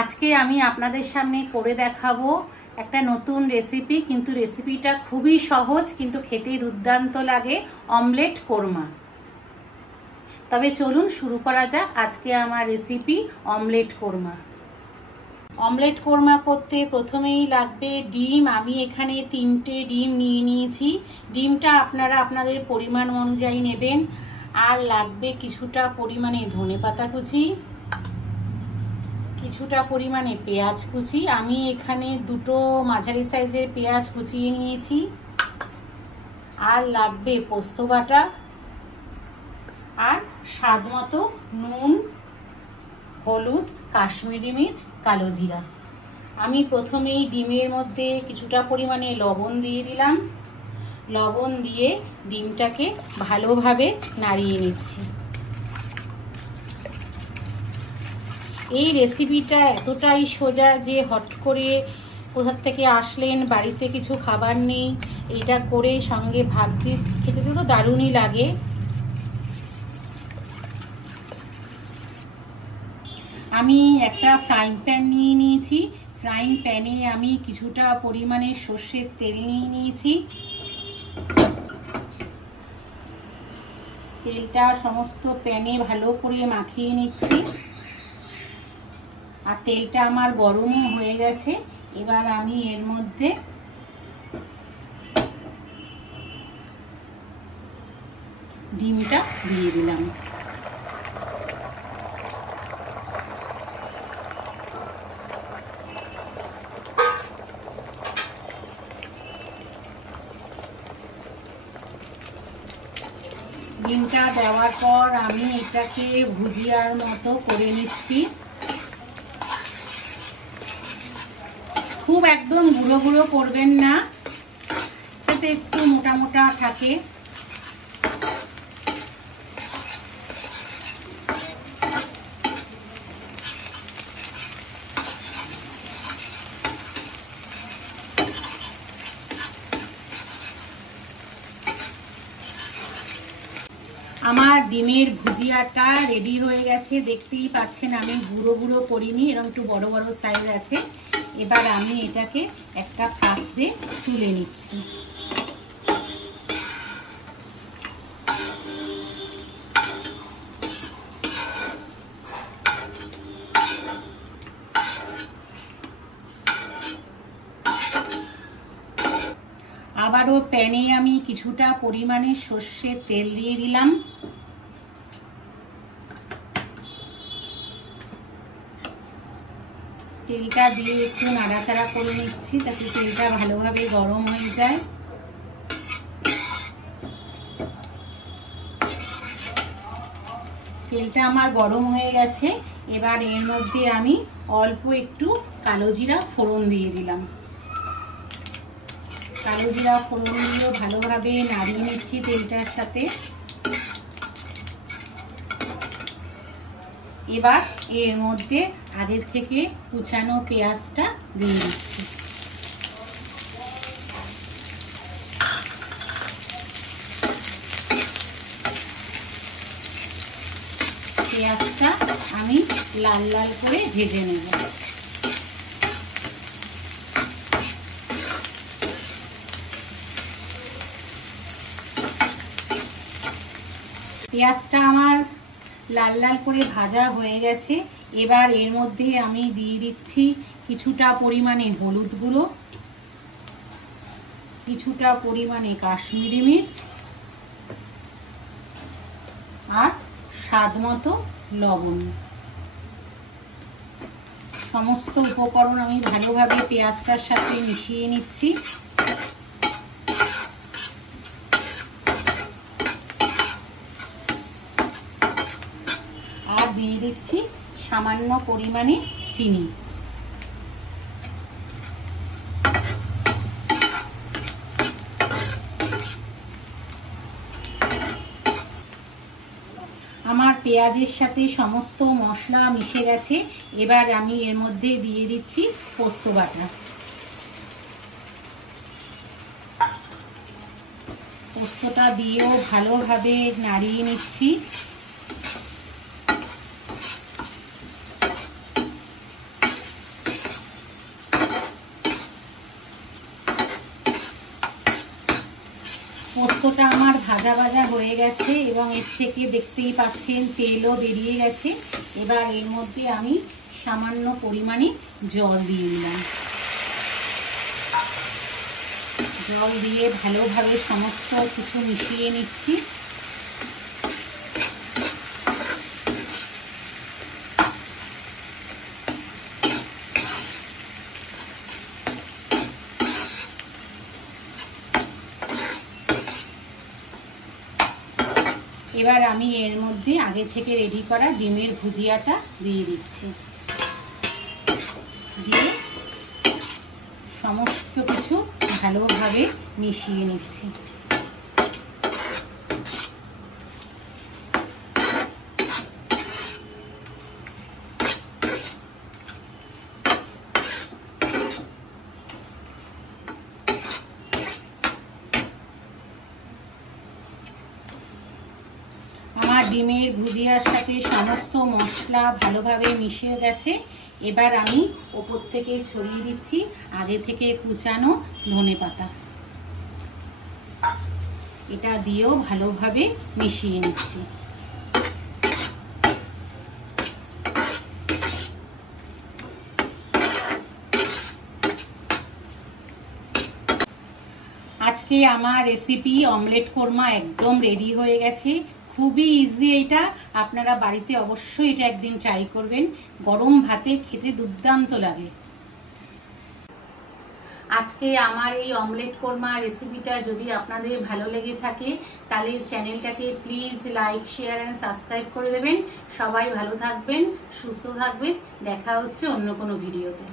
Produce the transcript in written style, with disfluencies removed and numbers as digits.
আজকে আমি আপনাদের সামনে করে দেখাবো একটা নতুন রেসিপি, কিন্তু রেসিপিটা খুবই সহজ কিন্তু খেতে দুর্দান্ত লাগে, অমলেট কোরমা। তবে চলুন শুরু করা যাক আজকে আমার recipe omelette korma. Omelette korma করতে প্রথমেই লাগবে ডিম। আমি এখানে 3টে ডিম নিয়ে নিয়েছি। ডিমটা আপনারা আপনাদের পরিমাণ অনুযায়ী নেবেন। আর লাগবে কিছুটা পরিমাণে ধনেপাতা কুচি, কিছুটা পরিমাণে পেঁয়াজ কুচি। আমি এখানে 2টো মাঝারি সাইজের পেঁয়াজ কুচিয়ে নিয়েছি। আর লাগবে পোস্ত বাটা, আর স্বাদ মতো নুন, হলুদ, কাশ্মীরি মির্চ, কালো জিরা। আমি প্রথমেই ডিমের মধ্যে কিছুটা পরিমাণে লবণ দিয়ে দিলাম। লবণ দিয়ে ডিমটাকে ভালোভাবে নাড়িয়ে নিচ্ছি। এই রেসিপিটা এতটাই সোজা যে হট করে কোথা থেকে আসলেন, বাড়িতে কিছু খাবার নেই, এটা করে সঙ্গে ভাত দিয়ে খেতে তো দারুণই লাগে। আমি একটা ফ্রাইং প্যান নিয়ে নিয়েছি। ফ্রাইং প্যানে আমি কিছুটা পরিমাণে সর্ষের তেল নিয়ে নিয়েছি। তেলটা সমস্ত প্যানে ভালো করে মাখিয়ে নিচ্ছি। আর তেলটা আমার গরমও হয়ে গেছে। এবার আমি এর মধ্যে ডিমটা দিয়ে দিলাম। ডিমটা দেওয়ার পর আমি এটাকে ভুজিয়ার মতো করে নিচ্ছি। খুব একদম গুঁড়ো গুঁড়ো করবেন না, যাতে একটু মোটা মোটা থাকে। আমার ডিমের ভুজিয়াটা রেডি হয়ে গেছে, দেখতেই পাচ্ছেন। আমি গুঁড়ো গুঁড়ো করিনি, এরকম একটু বড় বড় সাইজ আছে। এবার আমি এটাকে একটা পাত্রে তুলে নিচ্ছি। আবারও প্যানে আমি কিছুটা পরিমাণে সর্ষের তেল দিয়ে দিলাম। তেলটা দিয়ে একটু নাড়াচাড়া করে নিচ্ছি, যাতে তেলটা ভালোভাবে গরম হয়ে যায়। তেলটা আমার গরম হয়ে গেছে। এবার এর মধ্যে আমি অল্প একটু কালো জিরা ফোড়ন দিয়ে দিলাম। কালো জিরা ফোড়ন দিয়েও ভালোভাবে নাড়িয়ে নিচ্ছি তেলটার সাথে। এবার এর মধ্যে আগের থেকে কুচানো পেঁয়াজটা দিয়ে দিচ্ছি। পেঁয়াজটা আমি লাল লাল করে ভেজে নেব। পেঁয়াজটা আমার লাল লাল করে ভাজা হয়ে গেছে। এবার এর মধ্যে আমি দিয়ে দিচ্ছি কিছুটা পরিমাণে হলুদ গুঁড়ো, কিছুটা পরিমাণে কাশ্মীরি মির্চ, আর স্বাদ মতো লবণ। সমস্ত উপকরণ আমি ভালোভাবে পেঁয়াজটার সাথে মিশিয়ে নিচ্ছি। আর দিয়ে দিচ্ছি সামান্য পরিমাণে চিনি। আমার পেঁয়াজের সাথে সমস্ত মশলা মিশে গেছে। এবার আমি এর মধ্যে দিয়ে দিচ্ছি পোস্ত বাটা। পোস্তটা দিয়েও ভালোভাবে নাড়িয়ে নিচ্ছি। সমস্তটা আমার ভাজা ভাজা হয়ে গেছে এবং এর থেকে দেখতেই পাচ্ছেন তেলও বেরিয়ে গেছে। এবার এর মধ্যে আমি সামান্য পরিমাণে জল দিয়ে দিলাম। জল দিয়ে ভালোভাবে সমস্ত কিছু মিশিয়ে নিচ্ছি। এবার আমি এর মধ্যে আগে থেকে রেডি করা ডিমের ভুজিয়াটা দিয়ে দিচ্ছি। দিয়ে সমস্ত কিছু ভালোভাবে মিশিয়ে নিচ্ছি। আমার ডিমের ভুজিয়ার সাথে সমস্ত মশলা ভালোভাবে মিশে গেছে। এবার আমি ওপর থেকে ছড়িয়ে দিচ্ছি আগে থেকে কুচানো ধনেপাতা। এটা দিয়েও ভালোভাবে মিশিয়ে নিচ্ছি। আজকে আমার রেসিপি অমলেট কোরমা একদম রেডি হয়ে গেছে। খুবই ইজি এটা, আপনারা বাড়িতে অবশ্যই এটা একদিন ট্রাই করবেন। গরম ভাতে খেতে দুর্দান্ত লাগে। আজকে আমার এই অমলেট কোরমা রেসিপিটা যদি আপনাদের ভালো লেগে থাকে তাহলে চ্যানেলটাকে please like, share and subscribe করে দেবেন। সবাই ভালো থাকবেন, সুস্থ থাকবেন। দেখা হচ্ছে অন্য কোনো ভিডিওতে।